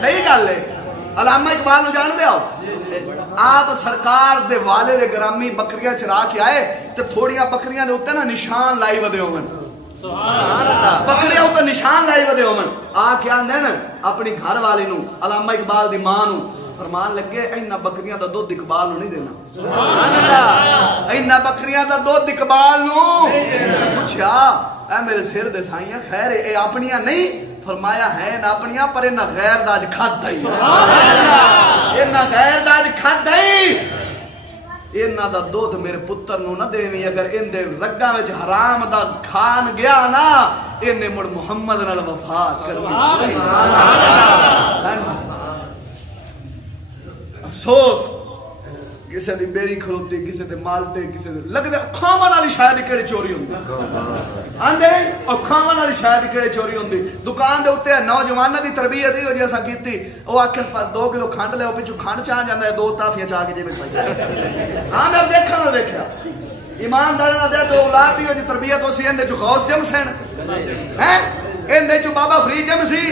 صحیح گل ہے علامہ اقبال نو جان دے آؤ آپ سرکار دے والے دے گرامی بکریاں چرا کے آئے تو تھوڑیاں بکریاں دے ہوتے نا نشان لائی ودے ہومن بکریاں اوپر نشان لائی ودے ہومن آ کے آندے نا اپنی گھر والی نو علامہ اقبال دی ماں نو فرمان لگے اینا بکریاں دا دودھ اقبال نو نہیں دینا اینا بکریاں دا دودھ اقبال نو پوچھیا اے میرے سر دے سائیاں خیر اے اپنیاں نہیں فرمایا ہے نا اپنیاں پر انہا غیر داج کھاد دائی انہا غیر داج کھاد دائی انہا دا دودھ میرے پتر نو نہ دیویں اگر ان دے رگا وچ حرام دا کھان گیا نا انہیں مڑ محمد نال وفات کرنی افسوس کسے دی بیری کھلوتی کسے دے مالتے کسے دے لگ دے کھاون والی شاید کیڑے چوری ہوندی آندے او کھاون والی شاید کیڑے چوری ہوندی دکان دے اوتے نوجواناں دی تربیت ہی ہو جی اساں کیتی او آکھے 2 کلو کھنڈ لے او پچھو کھنڈ چاہ جاندا ہے 2 ٹافیاں چاہ کے جیب وچ پائی ہاں میں دیکھنا نہ دیکھیا ایماندار نہ دے تو اولاد دی ہو جی تربیت ہو سی اندے چ غوث جم سن ہیں اندے چ بابا فرید جم سی